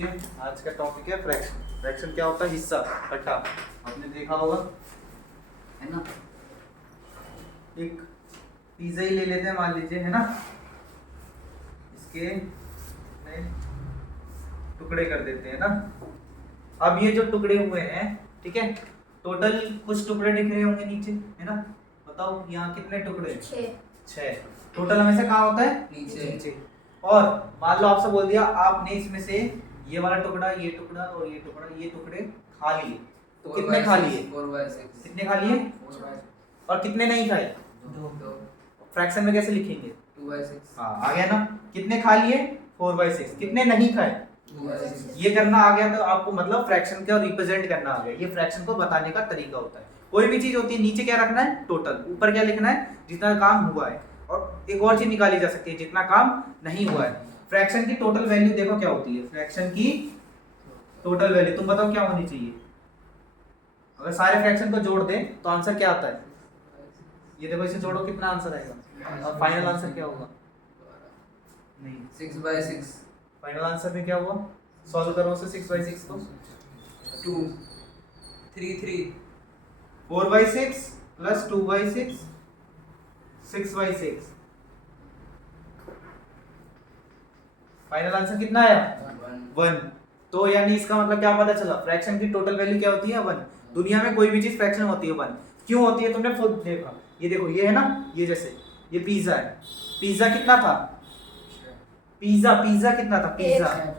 ठीक है, आज का टॉपिक है फ्रैक्शन। फ्रैक्शन क्या होता है? हिस्सा, घटा। आपने देखा होगा, है ना। एक पिज्जा ही ले लेते हैं, मान लीजिए, है ना। इसके टुकड़े कर देते हैं ना। अब ये जो टुकड़े हुए हैं, ठीक है, टोटल कुछ टुकड़े दिख रहे होंगे नीचे, है ना। बताओ यहाँ कितने टुकड़े? 6। टोटल हमेशा कहाँ होता है? नीचे। और मान लो आपसे बोल दिया आपने इसमें से ये वाला टुकड़ा, ये टुकड़ा और ये टुकड़ा, ये टुकड़े खा लिए, तो कितने खा लिए? 4/6। कितने खा लिए? 4/6। और कितने नहीं खाए? 2। फ्रैक्शन में कैसे लिखेंगे? 2/6। हाँ, आ गया ना। कितने खा लिए? 4/6। कितने नहीं खाए? 2/6। ये करना आ गया तो आपको मतलब फ्रैक्शन का रिप्रेजेंट करना आ गया। ये फ्रैक्शन को बताने का तरीका होता है। कोई भी चीज होती है, नीचे क्या रखना है? टोटल। ऊपर क्या लिखना है? जितना काम हुआ है। और एक और चीज निकाली जा सकती है, जितना काम नहीं हुआ है। फ्रैक्शन की टोटल वैल्यू देखो क्या होती है। फ्रैक्शन की टोटल वैल्यू तुम बताओ क्या होनी चाहिए? अगर सारे फ्रैक्शन को जोड़ दें तो आंसर क्या आता है? ये देखो, इसे जोड़ो, कितना आंसर आएगा? और फाइनल आंसर क्या होगा? नहीं, 6/6। फाइनल आंसर में क्या हुआ? सॉल्व करो उसे 6/6 को। 2 3 3 4/6 प्लस 2/6 6/6। फाइनल आंसर कितना आया? 1। तो यानी इसका मतलब क्या पता चला? फ्रैक्शन की टोटल वैल्यू क्या होती है? 1। दुनिया में कोई भी चीज फ्रैक्शन होती है 1। क्यों होती है? तुमने खुद देखा। ये देखो, ये है ना, ये जैसे ये पिज्जा है। पिज्जा कितना था? पिज्जा कितना था?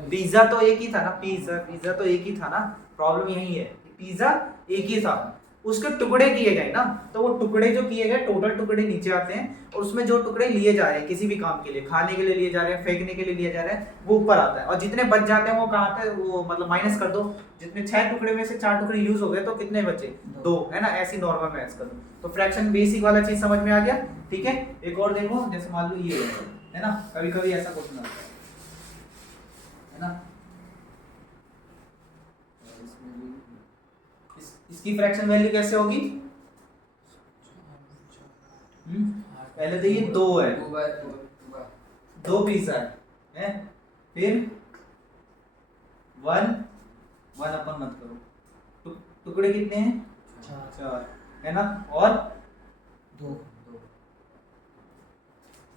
पिज्जा तो एक ही था ना। पिज्जा तो एक ही था ना। प्रॉब्लम यही है, पिज्जा एक ही था, उसके टुकड़े किए गए ना। तो वो टुकड़े जो किए गए, टोटल टुकड़े नीचे आते हैं, और उसमें जो टुकड़े लिए जा रहे हैं किसी भी काम के लिए, खाने के लिए लिए जा रहे हैं, फेंकने के लिए लिए जा रहे हैं, वो ऊपर आता है। और जितने बच जाते हैं वो कहाँ आते हैं? वो मतलब माइनस कर दो। जितने 6 टुकड़े में से 4 टुकड़े यूज हो गए तो कितने बचे? 2, है ना। ऐसी नॉर्मल मैथ्स कर दो। तो फ्रैक्शन बेसिक वाला चीज समझ में आ गया, ठीक है। एक और देखो, जैसे मान लो ये है ना, कभी कभी ऐसा क्वेश्चन आता है ना। इसकी फ्रैक्शन वैल्यू कैसे होगी? पहले तो ये 2 है, 2 पिज्जा है, फिर 1 अपन मत करो। टुकड़े कितने हैं? 4, है ना। और 2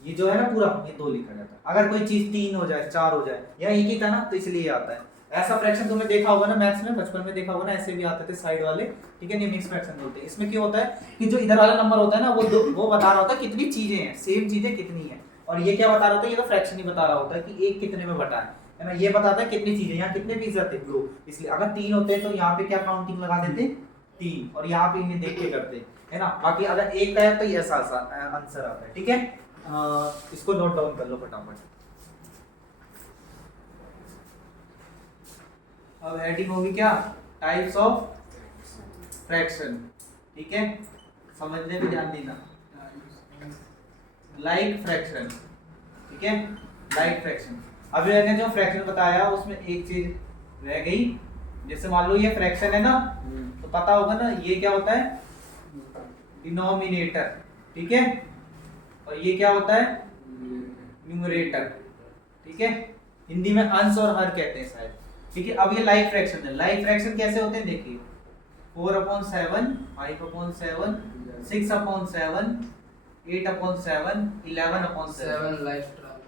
ये जो है ना पूरा, ये 2 लिखा जाता है। अगर कोई चीज 3 हो जाए, 4 हो जाए, या एक ही था ना, तो इसलिए आता है। ऐसा फ्रैक्शन तुमने देखा होगा ना मैथ्स में, बचपन में देखा होगा ना, ऐसे भी आते थे साइड वाले, ठीक है। नहीं, मिक्स फ्रैक्शन बोलते हैं। इसमें क्या होता है कि जो इधर वाला नंबर होता है ना, वो बता रहा होता है कितनी चीजें हैं, सेम चीजें कितनी है। और ये क्या बता रहा होता है? ये तो फ्रैक्शन ही बता रहा होता है कि एक कितने में बटा है ना। ये बताता है कितनी चीजें, यहाँ कितने पिज्जा थे? 2। इसलिए अगर 3 होते तो यहाँ पे क्या काउंटिंग लगा देते? 3। और यहाँ पे इन्हें देख के करते, है ना। बाकी अगर एक का है तो ये ऐसा आंसर आता है, ठीक है। इसको नोट डाउन कर लो फटाफट। अब हेडिंग होगी क्या? टाइप्स ऑफ फ्रैक्शन, ठीक है। समझने में ध्यान देना। लाइक फ्रैक्शन, ठीक है। Like fraction. अभी मैंने जो फ्रैक्शन बताया उसमें एक चीज रह गई। जैसे मान लो ये फ्रैक्शन है ना, तो पता होगा ना ये क्या होता है? डिनोमिनेटर, ठीक है। और ये क्या होता है? न्यूमरेटर, ठीक है। हिंदी में अंश और हर कहते हैं शायद, ठीक है। अब ये लाइक फ्रैक्शन है। लाइक फ्रैक्शन कैसे होते हैं देखिए, 4/7, 5/7, 6/7, 8/7, 11/7। 7 लाइफ ट्रावल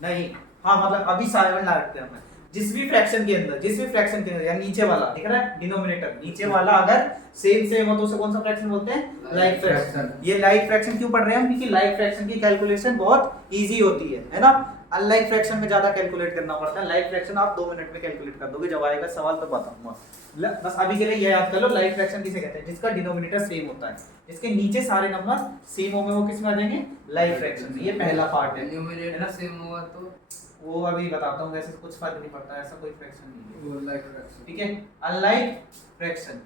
नहीं, हाँ मतलब अभी 7 लाते हैं। जिस भी फ्रैक्शन के अंदर या नीचे वाला दिख रहा है डिनोमिनेटर, नीचे वाला अगर सेम हो तो उसे कौन सा फ्रैक्शन बोलते हैं? Like fraction. ये लाइक फ्रैक्शन क्यों पढ़ रहे हैं हम? क्योंकि लाइक फ्रैक्शन की कैलकुलेशन बहुत इजी होती है ना। अनलाइक फ्रैक्शन में ज्यादा कैलकुलेट करना पड़ता है। लाइक फ्रैक्शन आप 2 मिनट में कैलकुलेट कर दोगे। जब आएगा सवाल तो बताऊंगा। बस अभी के लिए ये याद कर लो, लाइक फ्रैक्शन किसे कहते हैं? जिसका डिनोमिनेटर सेम होता है, जिसके नीचे सारे नंबर सेम होंगे, वो किसमें आ जाएंगे? लाइक फ्रैक्शन में। ये पहला पार्ट है। न्यूमरेटर सेम होगा तो वो अभी बताता हूँ। वैसे कुछ फर्क नहीं पड़ता, ऐसा कोई फ्रैक्शन नहीं है, वो लाइफ फ्रैक्शन, ठीक है। अनलाइक फ्रैक्शन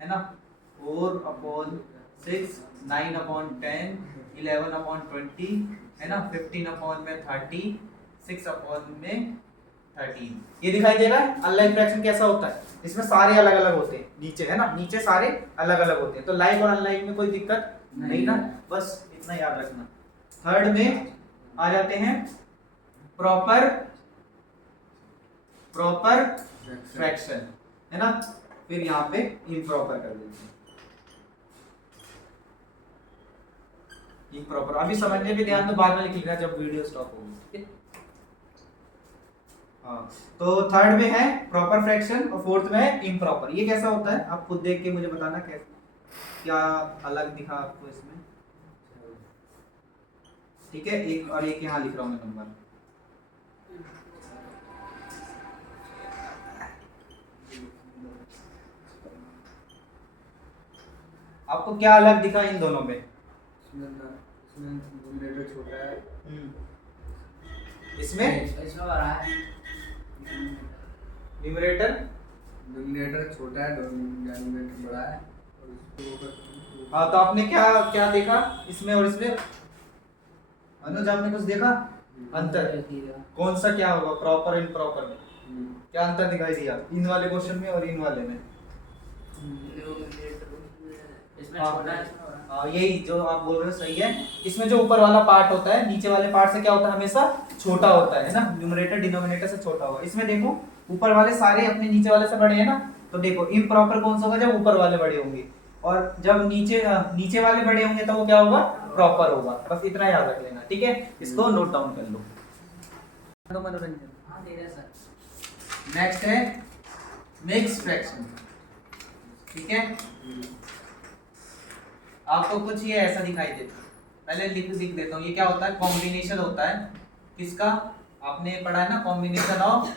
है ना, 4/6, 9/10, 11/20, है ना, 15/30, 6/13। ये दिखाई दे रहा है अनलाइक फ्रैक्शन कैसा होता है? इसमें सारे अलग अलग होते हैं नीचे, है ना, नीचे सारे अलग अलग होते हैं। तो लाइक और अनलाइक में कोई दिक्कत नहीं ना, बस इतना याद रखना। थर्ड में आ जाते हैं प्रॉपर प्रॉपर फ्रैक्शन, है ना। फिर यहाँ पे इम्प्रॉपर कर देते हैं, इम्प्रॉपर। अभी समझने पे ध्यान दो, बाद में लिख लेना जब वीडियो स्टॉप होगी, ठीक है। हाँ, तो थर्ड में है प्रॉपर फ्रैक्शन और फोर्थ में है इम्प्रॉपर। ये कैसा होता है आप खुद देख के मुझे बताना, कैसे क्या अलग दिखा आपको इसमें, ठीक है। एक और एक यहाँ लिख रहा हूँ मैं नंबर। आपको क्या अलग दिखा इन दोनों में? इसमें डिनोमिनेटर छोटा है, इसमें इसमें बड़ा है, न्यूमरेटर छोटा है, डिनोमिनेटर बड़ा है, और इसके ऊपर। हाँ, तो आपने क्या क्या देखा इसमें और इसमें? अनुज आपने कुछ देखा अंतर? कौन सा क्या होगा प्रॉपर इम्प्रॉपर में? क्या अंतर दिखाई दिया इन वाले क्वेश्चन में और इन वाले में? इसमें हाँ, छोटा है, इसमें बड़ा है। हाँ, यही जो आप बोल रहे हो सही है। इसमें जो ऊपर वाला पार्ट होता है नीचे वाले पार्ट से क्या होता है, हमेशा छोटा होता है ना। न्यूमरेटर डिनोमिनेटर से छोटा होगा। इसमें देखो ऊपर वाले सारे अपने नीचे वाले से बड़े हैं ना, तो देखो इम्प्रॉपर कौन सा होगा, जब ऊपर वाले बड़े होंगे, और जब नीचे वाले बड़े होंगे तो वो क्या होगा, प्रॉपर होगा। बस इतना याद रख लेना, ठीक है। इसको नोट डाउन कर लो। मनोरंजन, हाँ दे रहे सर। नेक्स्ट है मिक्स फ्रैक्शन, ठीक है। आपको कुछ ये ऐसा दिखाई देता है, पहले लिख देता हूँ। ये क्या होता है, कॉम्बिनेशन होता है किसका, आपने पढ़ा है ना, combination of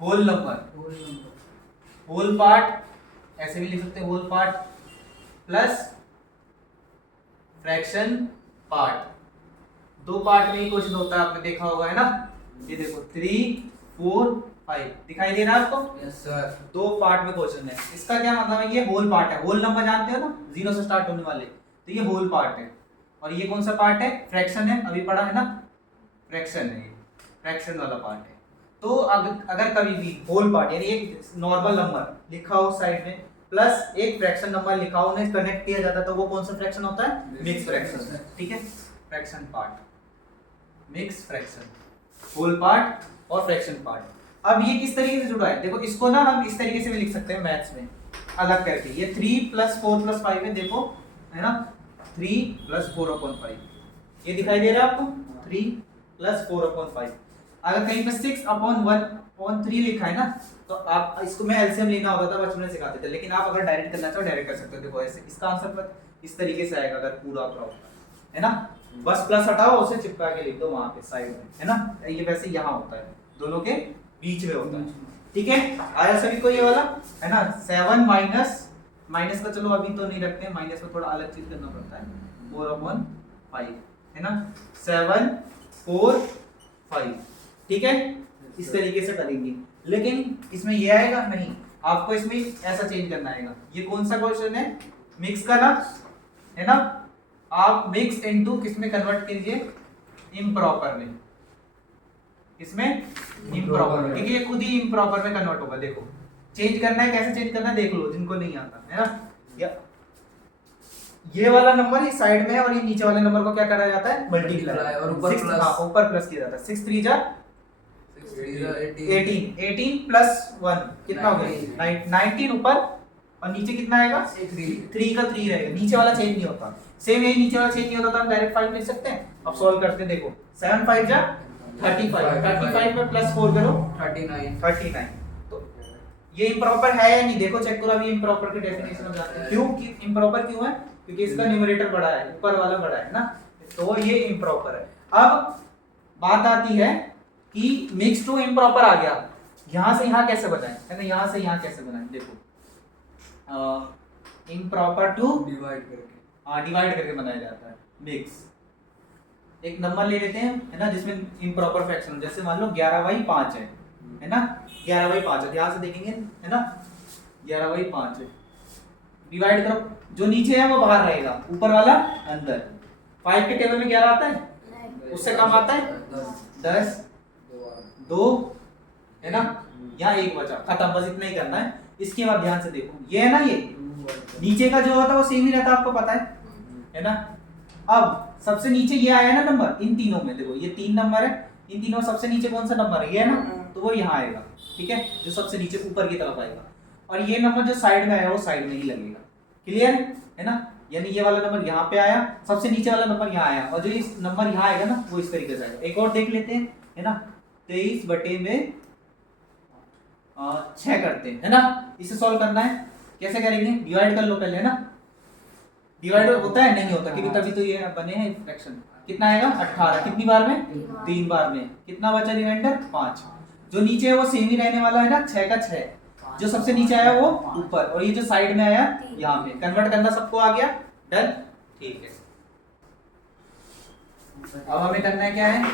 whole number, whole part, ऐसे भी लिख सकते हैं, whole part plus fraction part. दो पार्ट में ही क्वेश्चन होता है, आपने देखा होगा, है ना। ये देखो 3 4 5 दिखाई दे रहा है आपको? Yes sir. दो पार्ट में क्वेश्चन है। इसका क्या मतलब है, ये होल पार्ट है। होल नंबर जानते हो ना, 0 से स्टार्ट होने वाले, तो ये होल पार्ट है। और ये कौन सा पार्ट है, फ्रैक्शन है, अभी पढ़ा है ना, फ्रैक्शन है, ये फ्रैक्शन वाला पार्ट है। तो अगर कभी भी होल पार्ट यानी एक नॉर्मल नंबर लिखा हो साइड में प्लस एक फ्रैक्शन नंबर लिखा हो, उन्हें कनेक्ट किया जाता है, तो वो कौन सा फ्रैक्शन होता है, मिक्स फ्रैक्शन, ठीक है। Fraction part, mix fraction, whole part और फ्रैक्शन पार्ट। अब ये किस तरीके से जुड़ा है, देखो इसको ना हम इस तरीके से भी लिख सकते हैं मैथ्स में अलग करके। ये 3 + 4 + 5 है, देखो है ना, 3 + 4/5 ये दिखाई दे रहा है आपको, 3 + 4/5। अगर कहीं पे 6/1/3 लिखा है ना, तो आप इसको में एलसीएम लेना होता था, बचपन में सिखाते थे, लेकिन आप अगर डायरेक्ट करना चाहो डायरेक्ट कर सकते हो। देखो ऐसे इसका आंसर इस तरीके से आएगा, अगर पूरा प्रॉपर है ना। बस प्लस हटाओ, उसे चिपका के लिख दो वहां पे साइड में, है ना। ये वैसे यहाँ होता है, दोनों के बीच में होता है, ठीक है। आया सभी को ये वाला, है ना। 7 माइनस का चलो अभी तो नहीं रखते हैं, माइनस में थोड़ा अलग चीज करना पड़ता है, 4/5 है ना, 7 4 5, ठीक है। इस तरीके से करेंगे, लेकिन इसमें ये आएगा नहीं, आपको इसमें ऐसा चेंज करना आएगा। ये कौन सा क्वेश्चन है, मिक्स का ना, है ना। आप मिक्स इनटू किस में कन्वर्ट कीजिए, इम्प्रॉपर में, इसमें इम्प्रॉपर में, ठीक है। ये खुद ही इम्प्रॉपर में कन्वर्ट होगा। देखो चेंज करना है, कैसे चेंज करना है देख लो, जिनको नहीं आता है ना। ये वाला नंबर इस साइड में है और ये नीचे वाले नंबर को क्या करा जाता है, मल्टीप्लाई, और ऊपर प्लस, हां ऊपर प्लस किया जाता है। 6 3 जा 18 प्लस 1 कितना हो गया, 19 ऊपर, और नीचे कितना आएगा, 3 का 3 रहेगा, नीचे वाला चेंज नहीं होता। सेम यही नीचे वाला चेंज नहीं होता, तो हम डायरेक्ट 5 लिख सकते हैं। अब सॉल्व करते हैं, देखो 7 5 जा 35 में प्लस 4 करो 39। तो ये इम्प्रॉपर है या नहीं, देखो चेक करो। अभी इम्प्रॉपर की डेफिनेशन में जाते हैं। क्यों कि इम्प्रॉपर क्यों है, क्योंकि इसका न्यूमरेटर बड़ा है, ऊपर वाला बड़ा है ना, तो ये इम्प्रॉपर है। अब बात आती है कि मिक्स टू इम्प्रॉपर आ गया, यहां से यहां कैसे बनाएं, है ना, यहां से यहां कैसे बनाएं। देखो इम्प्रॉपर टू डिवाइड करके बनाया जाता है मिक्स। एक नंबर ले लेते हैं, है ना, जिसमें इम्प्रॉपर फ्रैक्शन, जैसे मान लो 11/5 है ना, 11/5 है, ध्यान से देखेंगे, है ना, 11/5 है। डिवाइड करो, जो नीचे है वो बाहर रहेगा, ऊपर वाला अंदर। 5 के टेबल में 11 आता है, उससे कम आता है 10 2, है ना, यहाँ 1 बचा, खत्म, बस इतना ही करना है। इसके बाद ध्यान से देखो, ये है ना, ये नीचे का जो होता है वो सेम ही रहता है, आपको पता है ना। अब सबसे नीचे ये आया ना नंबर, इन तीनों में देखो ये 3 नंबर है, इन तीनों सबसे नीचे कौन सा नंबर है, ये है ना, तो वो यहाँ आएगा, ठीक है, जो सबसे नीचे ऊपर की तरफ आएगा। और ये नंबर जो साइड में आया वो साइड में ही लगेगा। क्लियर है ना? यानी ये वाला नंबर यहाँ पे आया, सबसे नीचे वाला नंबर यहाँ आया, और जो इस नंबर यहाँ आएगा ना वो इस तरीके से आएगा। एक और देख लेते हैं, है ना, 23 बटे में 6 करते हैं, है ना। इसे सॉल्व करना है, कैसे करेंगे? डिवाइड कर लो पहले, है ना। डिवाइड होता है नहीं होता, क्योंकि तभी तो ये बने हैं फ्रैक्शन। कितना आएगा? 18। कितनी बार में? 3 बार में। कितना बचा रिमाइंडर? 5। जो नीचे है वो सेम ही रहने वाला है ना, 6 का 6। जो सबसे नीचे आया वो ऊपर, और ये जो साइड में आया यहाँ पे। कन्वर्ट करना सबको आ गया? डन, ठीक है। अब हमें करना है क्या है?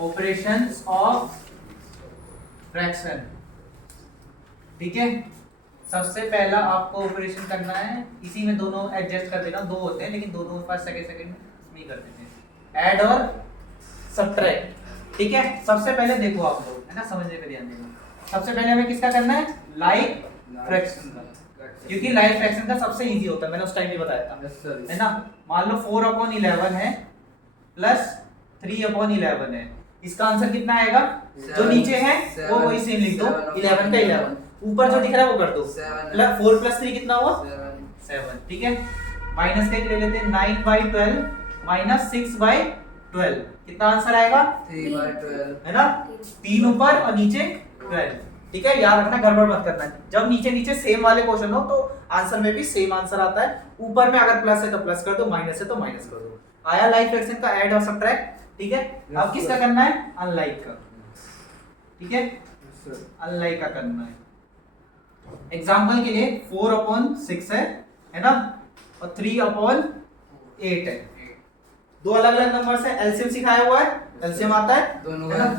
ऑपरेशंस ऑफ फ्रैक्शन, ठीक है। सबसे पहला आपको ऑपरेशन करना है, इसी में दोनों एडजस्ट कर देना। 2 होते हैं लेकिन दोनों फर्स्ट सेकंड में कर देते हैं, ऐड और सब्ट्रैक्ट, ठीक है। सबसे पहले देखो आप लोग, है ना, समझने पे ध्यान देना। सबसे पहले हमें किसका करना है? लाइक फ्रैक्शन का, क्योंकि लाइक फ्रैक्शन का सबसे इजी होता है, मैंने उस टाइम भी बताया था, है ना। मान लो 4/11 है प्लस 3/11 है, इसका आंसर कितना आएगा? जो नीचे है वो वही सेम लिख दो, 11 का 11, ऊपर जो दिख रहा है वो कर दो। प्लस 4 प्लस 3 कितना हुआ? 7, ठीक है। माइनस का ले लेते हैं, 9/12 माइनस 6/12, कितना आंसर आएगा? 3/12, है ना। 3 ऊपर और नीचे 12, ठीक है। याद रखना, गड़बड़ मत करना। जब नीचे नीचे सेम वाले क्वेश्चन हो तो आंसर में भी सेम आंसर आता है। ऊपर में अगर प्लस है तो प्लस कर दो, माइनस है तो माइनस कर दो। आया लाइक फ्रैक्शन का ऐड और सब्ट्रैक्ट, ठीक है। अब किसका करना है? अनलाइक का, ठीक है, अनलाइक का करना है। एग्जांपल के लिए 4/6 है ना, और 3/8 है। 2 अलग अलग नंबर से एलसीएम सिखाया हुआ है, एलसीएम आता है दोनों है का ना?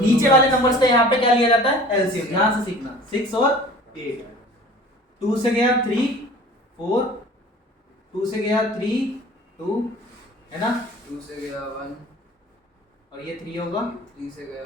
नीचे वाले नंबर्स का यहाँ पे क्या लिया जाता है? एलसीएम। यहाँ से सीखना, 6 और 8। 2 से गया 3 4, 2 से गया 3 2, है ना, 2 से गया 1, और ये 3 होगा। 3 से गया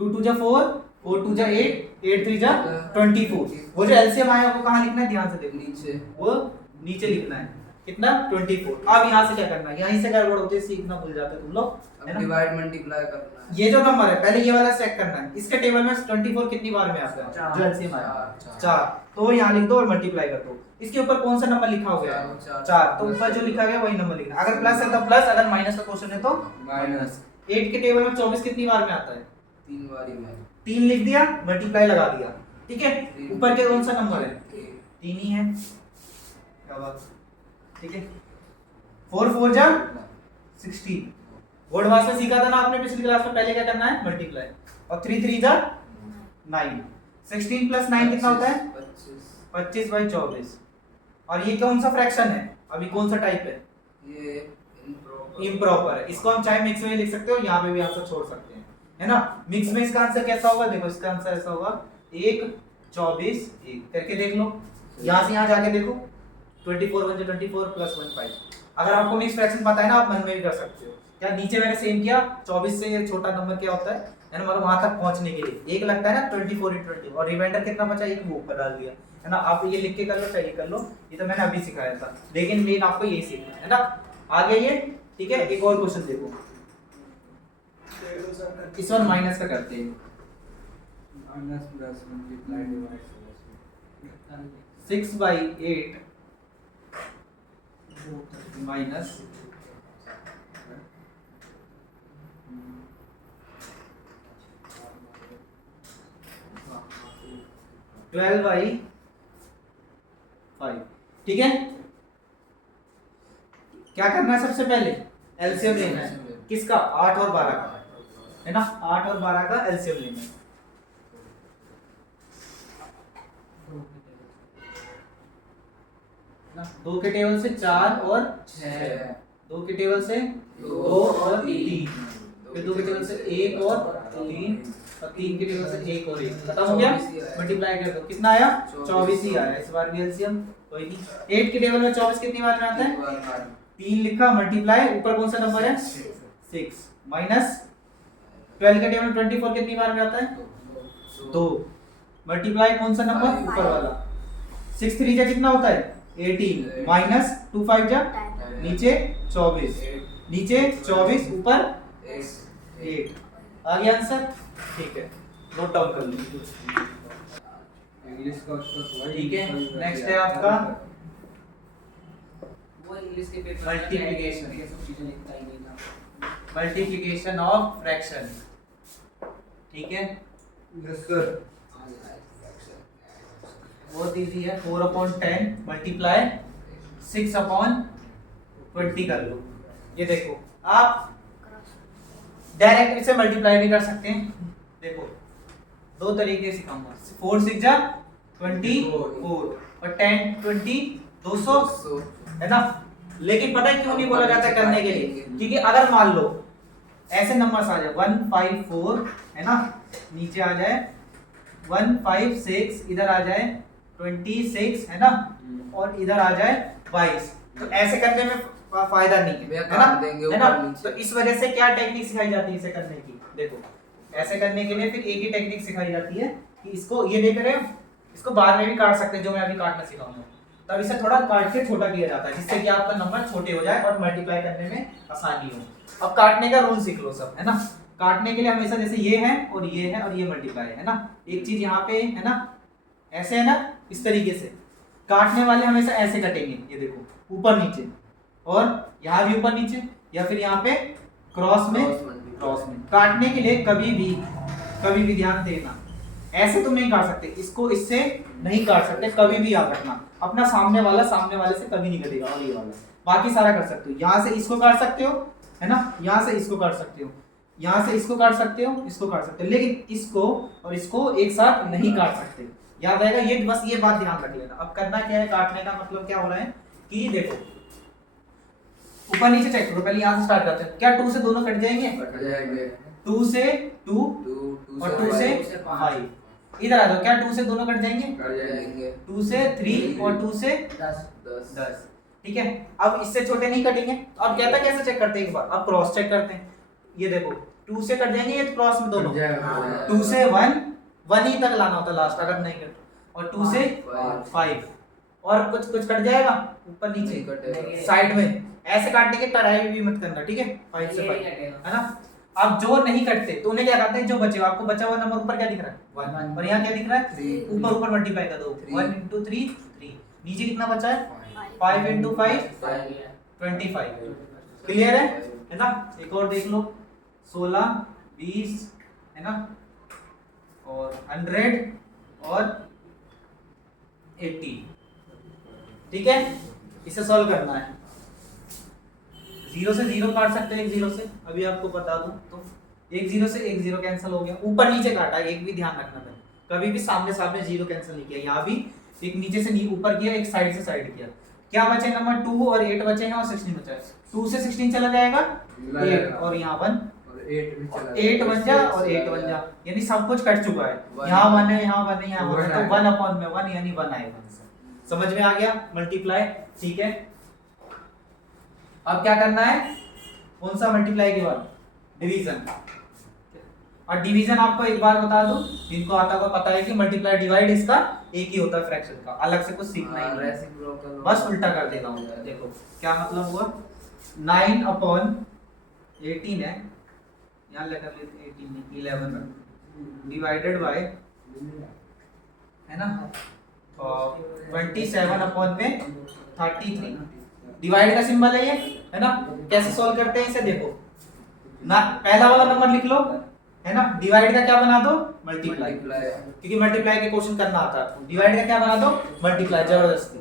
2 2 जा 4, 4 2 जा 8, 8 3 जा 24। वो जो एलसीएम आया वो कहाँ लिखना है? ध्यान से देखो, नीचे, वो नीचे लिखना है। कितना? 24। अब यहाँ से क्या करना है? यहीं से गड़बड़ होती है, सीखना भूल जाते तुम लोग, है अब ना। डिवाइड मल्टीप्लाई करना है। ये जो नंबर है पहले ये वाला चेक करना है। इसके टेबल में 24 कितनी बार में आता है? चार। जो एलसीएम आया चार। 4, तो यहाँ लिख दो और मल्टीप्लाई कर दो। इसके ऊपर कौन सा नंबर लिखा हुआ है? चार। 4, तो ऊपर जो लिखा गया वही नंबर लिखना। अगर प्लस है तो प्लस, अगर माइनस का क्वेश्चन है तो माइनस। 8 के टेबल में 24 कितनी बार में आता है? 3 बारी में 3 लिख दिया, मल्टीप्लाई लगा दिया, ठीक है। ऊपर के कौन सा नंबर है? 3 3 ही है, क्या बात, ठीक है। 4 4 जा 16। बोर्ड वास में सीखा था ना आपने पिछली क्लास में, पहले क्या करना है? मल्टीप्लाई। और 3 3 जा 9। 16 प्लस 9 कितना होता है? 25/24। और ये कौन सा फ्रैक्शन है? अभी कौन सा टाइप है? ये इम्प्रॉपर है। इसको हम चाहे मिक्स में लिख सकते हो, यहाँ पे भी आंसर छोड़ सकते हैं, है ना। मिक्स में इसका आंसर कैसा होगा? देखो इसका आंसर ऐसा होगा, 1 24 1 करके देख लो। यहाँ से यहाँ जाके देखो, 24 1 24 प्लस 1 5। अगर आपको मिक्स फ्रैक्शन पता है ना, आप मन में भी कर सकते हो। क्या नीचे मैंने सेम किया, 24 से ये छोटा नंबर क्या होता है ना, मतलब वहां तक पहुंचने के लिए 1 लगता है ना, 24 × 20, और रिमाइंडर कितना बचा? 1 वो ऊपर डाल दिया, है ना। आप ये लिख के कर लो, चाहिए कर लो, ये तो मैंने अभी सिखाया था, लेकिन मेन आपको यही सीखना है ना। आगे ये, ठीक है। एक और क्वेश्चन देखो, इस बार माइनस का करते हैं। Minus plus multiply divide 6/8 minus 12/5, ठीक है। क्या करना है? सबसे पहले एलसीएम लेना है। किसका? 8 और 12 का, है ना। 8 और 12 का एलसीएम लेना है। ना 2 के टेबल से 4 और 6, 2 के टेबल से 2 और 3, फिर 2 के टेबल से 1 और 3, और 3 के टेबल से 1 और 1, खत्म हो गया। मल्टीप्लाई कर दो, कितना आया? 24 ही आया। इस बार भी एलसीएम कोई नहीं। 8 के टेबल में 24 कितनी बार में आता है? 3 लिखा, मल्टीप्लाई, ऊपर कौन सा नंबर है? 6, माइनस 12 के टेबल में 24 कितनी बार में आता है? 2, मल्टीप्लाई कौन सा नंबर? ऊपर वाला। 6 3 जा कितना होता है? 18, माइनस 2 5 जा नीचे 24, नीचे 24 ऊपर 8, आ गया आंसर? ठीक है, नोट डाउन कर लीजिए। इंग्लिश का उसका तो ठीक है, नेक्स्ट है आपका वो इंग्लिश के पेपर Multiplication. ये सब चीजें लिखता ही नहीं था। Multiplication of fraction. ठीक है, यस सर। बहुत इजी है। 4/10 मल्टीप्लाई 6/20 कर लो। ये देखो, आप डायरेक्ट इसे मल्टीप्लाई भी कर सकते हैं। देखो, दो तरीके सिखाऊंगा। 4 6 जा 24 और 10 20 200 है ना। लेकिन पता है क्यों नहीं बोला जाता करने के लिए? क्योंकि अगर मान लो ऐसे नंबर्स आ जाए 154 है ना, नीचे आ जाए 156, इधर आ जाए 26 है ना, और इधर आ जाए 22, तो ऐसे करने में फायदा नहीं है ना, है ना। तो इस वजह से क्या टेक्निक सिखाई जाती है इसे करने की? देखो, ऐसे करने के लिए फिर एक ही टेक्निक सिखाई जाती है कि इसको ये देख रहे हो, इसको बाद में भी काट सकते हैं, जो मैं अभी काटना सिखाऊंगा। तब इसे थोड़ा काट के छोटा किया जाता है, जिससे कि आपका नंबर छोटे हो जाए और मल्टीप्लाई करने में आसानी हो। अब काटने का रूल सीख लो सब, है ना। काटने के लिए हमेशा जैसे ये है और ये है और ये मल्टीप्लाई है ना, एक चीज यहाँ पे है ना, ऐसे है ना, इस तरीके से काटने वाले हमेशा ऐसे कटेंगे। ये देखो, ऊपर नीचे, और यहाँ भी ऊपर नीचे, या फिर यहाँ पे क्रॉस में काटने के लिए कभी भी ध्यान देना, ऐसे तुम नहीं काट सकते, इसको इससे नहीं काट सकते, कभी भी याद रखना। अपना सामने वाले से कभी नहीं कटेगा, और ये वाला बाकी सारा कर सकते हो। यहाँ से इसको काट सकते हो, है ना, यहाँ से इसको काट सकते हो, यहाँ से इसको काट सकते हो, इसको काट सकते हो, लेकिन इसको और इसको एक साथ नहीं काट सकते। याद आएगा ये, बस ये बात ध्यान रख लेना। अब करना क्या है, काटने का मतलब क्या हो रहा है कि देखो, ऊपर नीचे चेक करो। पहले यहाँ से स्टार्ट करते हैं। क्या 2 से दोनों कट जाएंगे? 2 से 2 और 2 से 5। इधर आ जाओ, क्या 2 से दोनों कट जाएंगे? 2 से 3 और 2 से 10। ठीक है, अब इससे छोटे नहीं कटेंगे। अब कहता कैसे चेक करते हैं, एक बार अब क्रॉस चेक करते हैं। ये देखो, 2 से कट जाएंगे, ये तो क्रॉस में दोनों। 2 से 1 ही तक लाना होता है लास्ट, अगर नहीं कट, और 2 से 5 और कुछ कट जाएगा ऊपर नीचे साइड में। ऐसे काटने के ट्राई भी मत करना, ठीक है। 5 से 5 है ना। अब जो नहीं कटते तो उन्हें क्या करते हैं, जो बचेगा, आपको बचा हुआ नंबर ऊपर क्या दिख रहा है? 1, और यहाँ क्या दिख रहा है? ऊपर मल्टीप्लाई कर दो, 1 × 3 3। नीचे कितना बचा है? 5 × 5 25। क्लियर है ना। एक और देख लो, 16 20 है ना, और 100 और 80। ठीक है, इसे सॉल्व करना है। 0 से 0 काट सकते हैं, एक 0 से, अभी आपको बता दूं तो एक 0 से एक 0 कैंसिल हो गया। ऊपर नीचे काटा, एक भी ध्यान रखना था, कभी भी सामने 0 कैंसिल नहीं किया। यहाँ भी एक नीचे से ऊपर किया, एक साइड से साइड किया। क्या बचे नंबर? 2 और 8 बचे हैं, और 16 बचा है। 2 से 16 चला जाएगा 8, और यहाँ 1 8 बन जा और 8 बन जा, यानी सब कुछ कट चुका है। यहाँ 1 है, यहाँ 1 है, यहाँ 1 है, तो 1/1 यानी 1 आएगा। समझ में आ गया मल्टीप्लाई? ठीक है, अब क्या करना है, कौन सा मल्टीप्लाई के बाद? डिवीजन। और डिवीजन आपको एक बार बता दूं, जिनको आता होगा पता है कि मल्टीप्लाई डिवाइड इसका एक ही होता है फ्रैक्शन का, अलग से कुछ सीखना ही नहीं है, बस उल्टा कर देना होता है। देखो क्या मतलब हुआ, 9/18 है, यहाँ लेकर लेते 18 नहीं 11 डिवाइडेड बाय, है ना, 27/33। डिवाइड का सिंबल है ये, है ना। कैसे सॉल्व करते हैं इसे, देखो ना, पहला वाला नंबर लिख लो, है ना, डिवाइड का क्या बना दो? मल्टीप्लाई, क्योंकि मल्टीप्लाई के क्वेश्चन करना आता है। डिवाइड का क्या बना दो? मल्टीप्लाई, जबरदस्ती।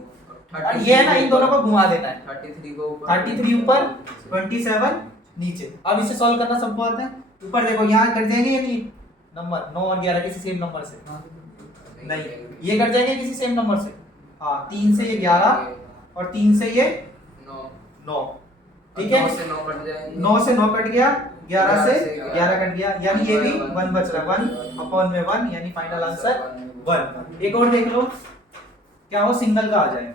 और ये है ना, इन दोनों को घुमा देना है, 33 ऊपर 27 नीचे। अब इसे सॉल्व करना सब बात है। ऊपर देखो, यहाँ कट जाएंगे ये नहीं नंबर, 9 और 11 किसी सेम नंबर से नहीं, ये कट जाएंगे किसी सेम नंबर से। हाँ, 3 से ये 11 और 3 से ये 9। ठीक है, 9 से 9 कट गया, 11 से 11 कट गया, यानी ये भी 1 बच रहा है। 1/1 यानी फाइनल आंसर 1। एक और देख लो, क्या हो, सिंगल का आ जाए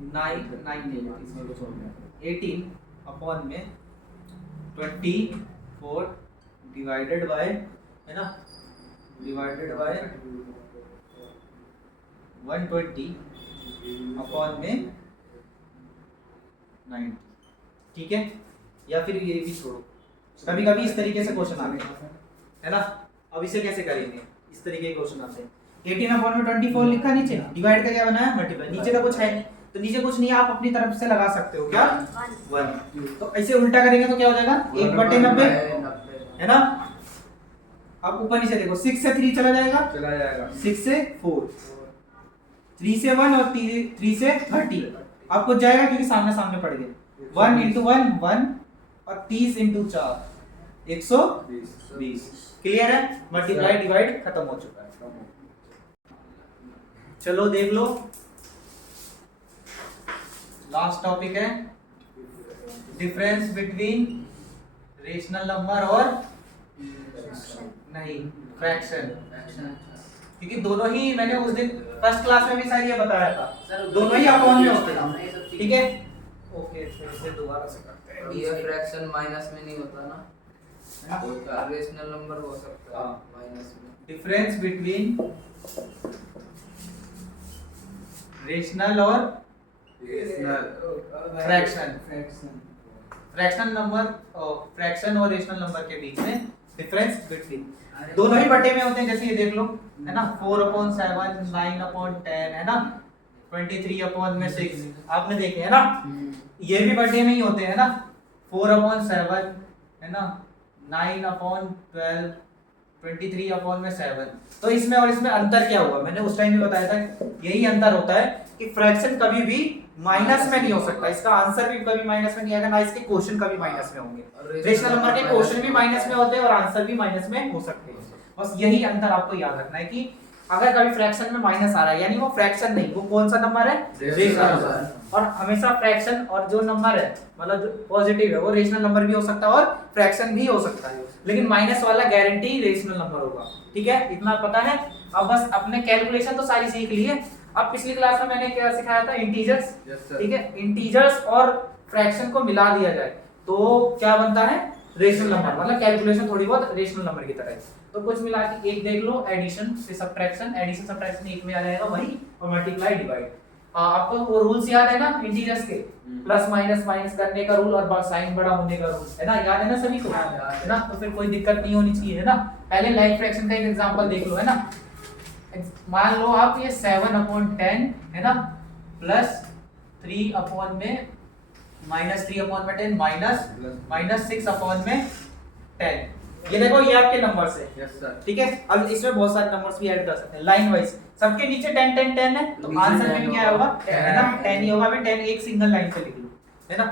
18/24 डिवाइडेड बाय, है ना, डिवाइडेड बाय 120/90। ठीक है, या फिर ये भी छोड़ो, कभी कभी इस तरीके से क्वेश्चन आते हैं, है ना। अब इसे कैसे करेंगे, इस तरीके के क्वेश्चन आते हैं। 18/24 लिखा नीचे, डिवाइड का क्या बनाया मल्टीप्लाई, नीचे तो कुछ है नहीं, तो नीचे कुछ नहीं, आप अपनी तरफ से लगा सकते हो क्या 1। तो ऐसे उल्टा करेंगे तो क्या हो जाएगा 1/90, है ना। अब ऊपर नीचे देखो, 6 से 3 चला जाएगा, 6 से 4, 3 से 1 और 3 से 30, अब कुछ जाएगा क्योंकि सामने सामने पड़ गए। 1 × 1 1 और 30 × 4 120। क्लियर है, मल्टीप्लाई डिवाइड खत्म हो चुका है। चलो देख लो, लास्ट टॉपिक है डिफरेंस बिटवीन रेशनल नंबर और नहीं फ्रैक्शन, क्योंकि दोनों ही मैंने उस दिन फर्स्ट क्लास में भी शायद ये बताया था, दोनों ही अपॉन में होते हैं, ठीक है। ओके, फिर से दोबारा से करते हैं। ये फ्रैक्शन माइनस में नहीं होता ना, होता रेशनल नंबर हो सकता है माइनस में। डिफरेंस बिटवीन रेशनल और फ्रैक्शन, फ्रैक्शन नंबर, फ्रैक्शन और रेशनल नंबर के बीच में डिफरेंस बिटवीन, दोनों ही बटे में होते हैं। जैसे ये देख लो, है ना, 4/7 9/10, है ना, 23/6 आपने देखे, है ना। ये भी बटे में ही होते हैं ना, 4/7, है ना, 9/12, 23/7। तो इसमें और इसमें अंतर क्या हुआ, मैंने उस टाइम भी बताया था, यही अंतर होता है कि फ्रैक्शन कभी भी माइनस में नहीं हो सकता, इसका आंसर भी कभी माइनस में नहीं आएगा, ना इसके क्वेश्चन कभी माइनस में होंगे। रेशनल नंबर के क्वेश्चन भी माइनस में होते हैं और आंसर भी माइनस में हो सकते हैं। बस यही अंतर आपको याद रखना है कि अगर कभी फ्रैक्शन में माइनस आ रहा है, यानी वो फ्रैक्शन नहीं, वो कौन सा नंबर है, रेशनल नंबर। और हमेशा फ्रैक्शन और जो नंबर है, मतलब जो पॉजिटिव है, वो रेशनल नंबर भी हो सकता है और फ्रैक्शन भी हो सकता है, लेकिन माइनस वाला गारंटी रेशनल नंबर होगा, ठीक है, इतना पता है। अब बस अपने कैलकुलेशन तो सारी सीख ली है। अब पिछली क्लास में मैंने क्या सिखाया था, इंटीजर्स, ठीक है, इंटीजर्स और फ्रैक्शन को मिला दिया जाए तो क्या बनता है, रेशनल नंबर, मतलब कैलकुलेशन थोड़ी बहुत रेशनल नंबर की तरह है। तो कुछ मिला के एक देख लो, एडिशन से सब्ट्रैक्शन, एडिशन सब्ट्रैक्शन एक में आ जाएगा वही, और मल्टीप्लाई डिवाइड। आपको वो रूल्स याद है ना इंटीजर्स के, प्लस माइनस माइनस करने का रूल और साइन बड़ा होने का रूल, है ना, याद है ना सभी को, है ना। तो फिर कोई दिक्कत नहीं होनी चाहिए, है ना। पहले लाइक फ्रैक्शन का एक एग्जांपल देख लो, है ना। मान लो आप ये 7/10, है ना, प्लस 3/10 माइनस 3/10 माइनस 6/10, ये देखो ये आपके नंबर्स है, यस सर। ठीक है। अब इसमें बहुत सारे नंबर्स भी ऐड कर सकते हैं लाइन वाइज, सबके नीचे 10 10 10 है, तो आंसर में क्या होगा 10, है ना, 10 ही होगा। मैं 10 एक सिंगल लाइन से लिख लूं, है ना।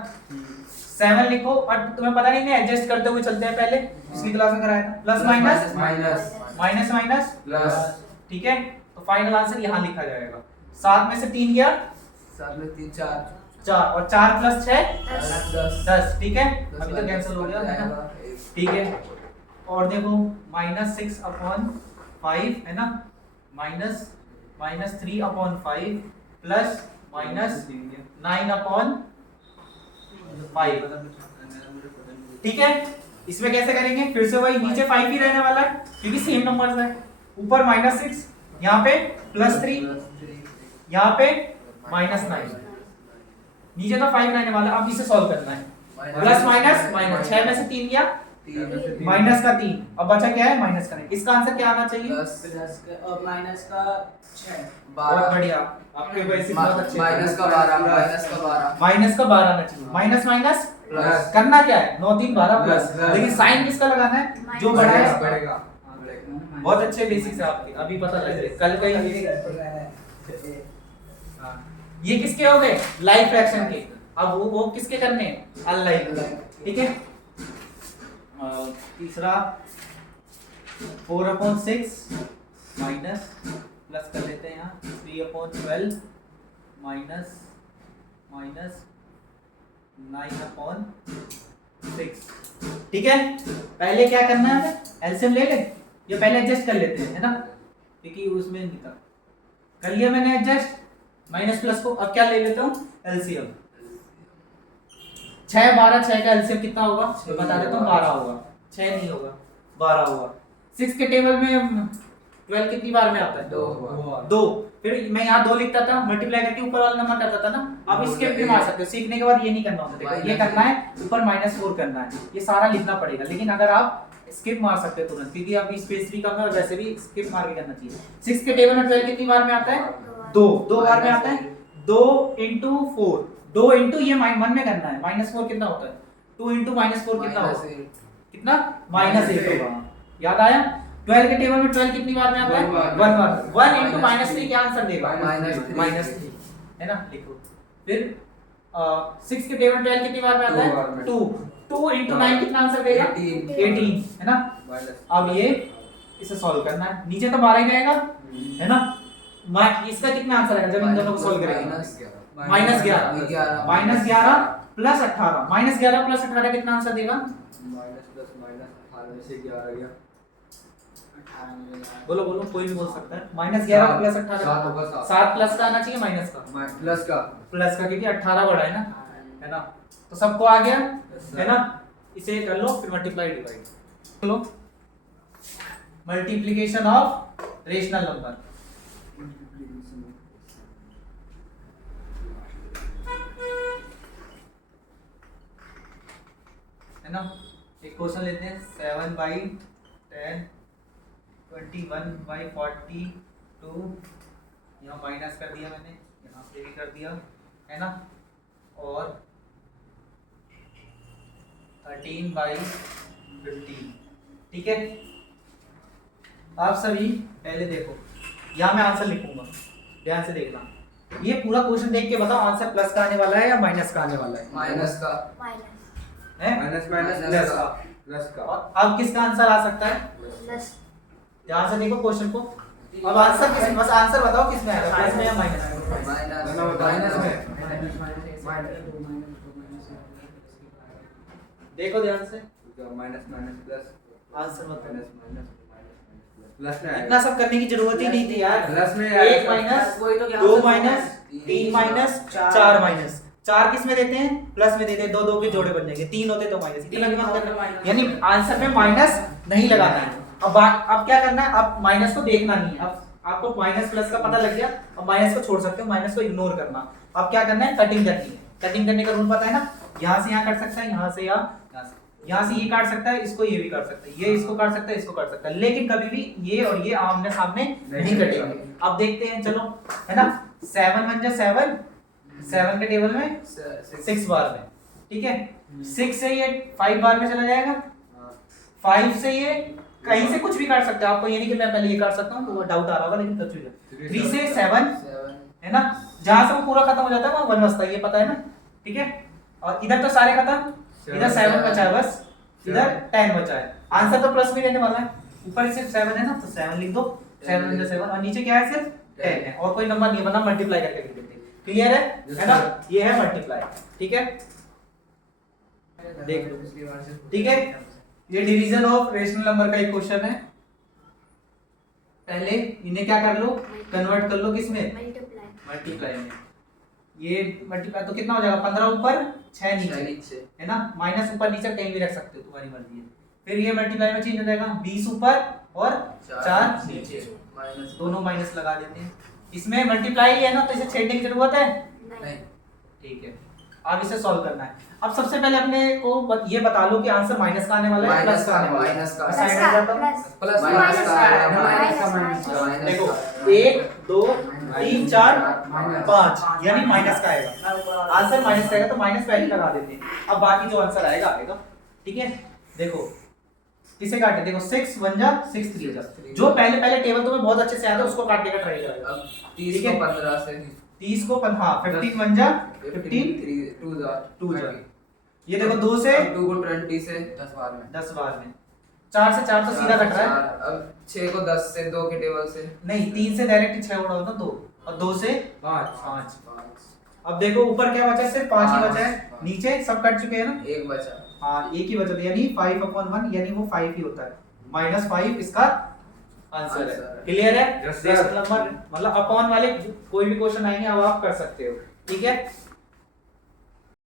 7 लिखो, और तुम्हें पता नहीं, मैं एडजस्ट करते हुए चलते हैं, पहले पिछली क्लास में कराया था, plus minus minus minus plus, ठीक है। तो फाइनल आंसर यहां लिखा जाएगा। 7 में से 3 गया, 7 में 3 4 4, और 4 + 6 10, ठीक है। 10 अभी तो कैंसिल हो गया, है ना, ठीक है। और देखो -6/5, है ना, -3/5 प्लस -9/5, ठीक है। इसमें कैसे करेंगे, फिर से वही, नीचे 5 ही रहने वाला है क्योंकि सेम नंबर्स है, ऊपर -6, यहाँ पे +3, यहाँ पे -9, नीचे तो 5 रहने वाला। अब इसे सॉल्व करना है, प्लस माइनस माइनस, 6 में से 3 गया, माइनस का 3, अब बचा क्या है, माइनस का 9। इसका आंसर क्या आना चाहिए, प्लस का और माइनस का 6, बहुत बढ़िया, आपके बेसिक बहुत अच्छे, माइनस का 12 माइनस का 12 आना चाहिए, माइनस माइनस प्लस, करना क्या है, 9 3 12 प्लस, लेकिन साइन किसका लगाना है, जो बड़ा है। बढ़ेगा। बहुत अच्छे बेसिक्स है आपके, अभी पता लग रहे, कल का ही। हाँ, ये किसके हो गए, लाइक फ्रैक्शन के। अब वो किसके करने हैं, अनलाइक, ठीक है। तीसरा 4/6 माइनस, प्लस कर लेते हैं यहाँ 3/12 माइनस 9/6, ठीक है। पहले क्या करना है, एलसीएम ले ले, ये पहले एडजस्ट कर लेते हैं, है ना, क्योंकि उसमें निकल कर लिया मैंने एडजस्ट, माइनस प्लस को। अब क्या ले लेता हूँ, एलसीएम। 6 12 6 का एलसीएम कितना होगा, बता देता हूँ, 12 होगा, 6 नहीं होगा, 12 होगा। 6 के टेबल में 12 कितनी बार में आता है? दो। फिर मैं यहाँ 2 लिखता था, मल्टीप्लाई करके ऊपर वाला नंबर करता था ना। अब इसके भी मार सकते हो, सीखने के बाद ये नहीं करना होता। देखो ये करना है, ऊपर -4 करना है, ये सारा लिखना पड़ेगा। लेकिन अगर आप स्किप मार सकते हो तुरंत, क्योंकि अभी स्पेस भी कम है और वैसे भी स्किप मार के करना चाहिए। 6 के टेबल में 12 कितनी बार में आता है? 2 बार में आता है। 2 × 4, 2 × ये 1 में करना है। -4 कितना होता है? 2 × -4 कितना होगा? कितना? -8 होगा। याद आया? 12 के टेबल में 12 कितनी बार में आता है? 1 बार। 1 × -3 क्या आंसर देगा? -3 है ना? लिखो। फिर 6 के टेबल में 12 कितनी बार में आता है? 2 × 9 कितना आंसर देगा? 18 है ना? अब ये इसे सॉल्व करना है। नीचे तो 12 ही रहेगा, है ना? इसका कितना आंसर आएगा जब इन दोनों को सॉल्व करेंगे? -11 प्लस 18। -11 प्लस 18 कितना आंसर देगा? बोलो बोलो, कोई भी बोल सकता है। -11 प्लस 18 7 प्लस का आना चाहिए, माइनस का? प्लस का, क्योंकि 18 बड़ा है ना, है ना? तो सबको आ गया, है ना? इसे कर लो, फिर multiply divide low. Multiplication of rational number. है ना? एक क्वेश्चन लेते हैं। 7/10 21/42, यहाँ माइनस कर दिया मैंने, यहाँ पे भी कर दिया, है ना? और 13/15, ठीक है? आप सभी पहले देखो, यहाँ मैं आंसर लिखूंगा, ध्यान से देखना। ये पूरा क्वेश्चन देख के बताओ आंसर प्लस का आने वाला है या माइनस का आने वाला है? माइनस का है? प्लस का। और अब किसका आंसर आ सकता है? ध्यान से देखो क्वेश्चन को। अब आंसर किस, बस आंसर बताओ किस में आएगा, प्लस में या माइनस में? माइनस में। देखो ध्यान से, आंसर बताओ। प्लस में इतना सब करने की जरूरत ही नहीं थी यार। प्लस में 1 माइनस, 2 माइनस, 3 माइनस, 4 माइनस। 4 किस में देते हैं? प्लस में देते हैं। 2 के जोड़े बन जाएंगे। 3 होते तो माइनस। इतना भी मत करना, यानी आंसर में माइनस नहीं लगाना है। अब क्या करना है? अब माइनस को देखना नहीं है। अब आपको माइनस प्लस का पता लग गया, अब माइनस को छोड़ सकते हो, माइनस को इग्नोर करना। अब क्या करना है? कटिंग करनी है। कटिंग करने का रूल पता है ना? यहाँ से यहाँ काट सकता है, यहाँ से यहाँ से ये काट सकता है, इसको ये भी काट सकता है, ये इसको काट सकता है, इसको काट सकता है, लेकिन कभी भी ये और ये आमने सामने नहीं कटेंगे। अब देखते हैं, चलो, है ना? 7 बन जा 7, 7 के टेबल में 6 बार में, ठीक है? 6 से ये 5 बार में चला जाएगा। 5 से ये कहीं से कुछ भी काट सकते हो। आपको ये नहीं कि मैं पहले ये काट सकता हूँ, तो वो डाउट आ रहा होगा, लेकिन कुछ भी। 3 से 7, है ना? जहां से वो पूरा खत्म हो जाता है वहां 1 बचता है, ये पता है ना? ठीक है? और इधर तो सारे खत्म, इधर 7 बचा है बस, इधर 10 बचा है। आंसर तो प्लस में रहने वाला है। ऊपर सिर्फ 7 है ना, तो 7 लिख दो। 7 × 7, और नीचे क्या है? सिर्फ 10 है, और कोई नंबर नहीं बना, मल्टीप्लाई करके लिख देते हैं। क्लियर है ना? ये है मल्टीप्लाई, ठीक है? देख लो, ठीक है? ये डिवीजन ऑफ रेशनल नंबर का एक क्वेश्चन है। पहले इन्हें क्या कर लो? कन्वर्ट कर लो किसमें? मल्टीप्लाई में। ये मल्टीप्लाई तो कितना हो जाएगा? 15 ऊपर 6 नीचे, है ना? माइनस ऊपर नीचे कहीं भी रख सकते हो, तुम्हारी मर्जी है। फिर ये मल्टीप्लाई में चेंज हो जाएगा, 20 ऊपर और 4 नीचे, दोनों माइनस लगा देते हैं। इसमें मल्टीप्लाई है ना, तो इसे छेड़ने की जरूरत है नहीं, ठीक है? अब इसे सॉल्व करना है। अब सबसे पहले अपने को ये बता लो कि आंसर माइनस का आने वाला है, प्लस का आने वाला है। माइनस का, साइड में जाता हूं। प्लस माइनस का आएगा, माइनस देखो 1 2 3 4 5, यानी माइनस का आएगा। आंसर माइनस का आएगा, तो माइनस पहले लगा देते हैं। अब बाकी जो आंसर आएगा आएगा, ठीक है? देखो किसे काटे? देखो 6 1 जा 6 3 जा। जो पहले टेबल तुम्हें बहुत अच्छे से आता है उसको काटने का ट्राई करेगा। अब 30 को 15 से 30 को 15, 15 1 जा 15, 2 जा। ये देखो 2 से 2 को 20 से 10 बार में, 10 बार में। 4 से 4 तो सीधा कट रहा है। अब 6 को 10 से 2 के टेबल से नहीं, 3 से डायरेक्ट 6 उड़ा होता 2, और 2 से 5। अब देखो ऊपर क्या बचा है? सिर्फ 5 ही बचा है। नीचे सब कट चुके हैं ना? एक बचा। हाँ, एक ही बचा, यानी 5/1, यानी वो 5 ही होता है। -5 इसका आंसर है। क्लियर है? Yes, sir. रेशनल नंबर मतलब अपॉन वाले कोई भी क्वेश्चन आएंगे अब आप कर सकते हो, ठीक है?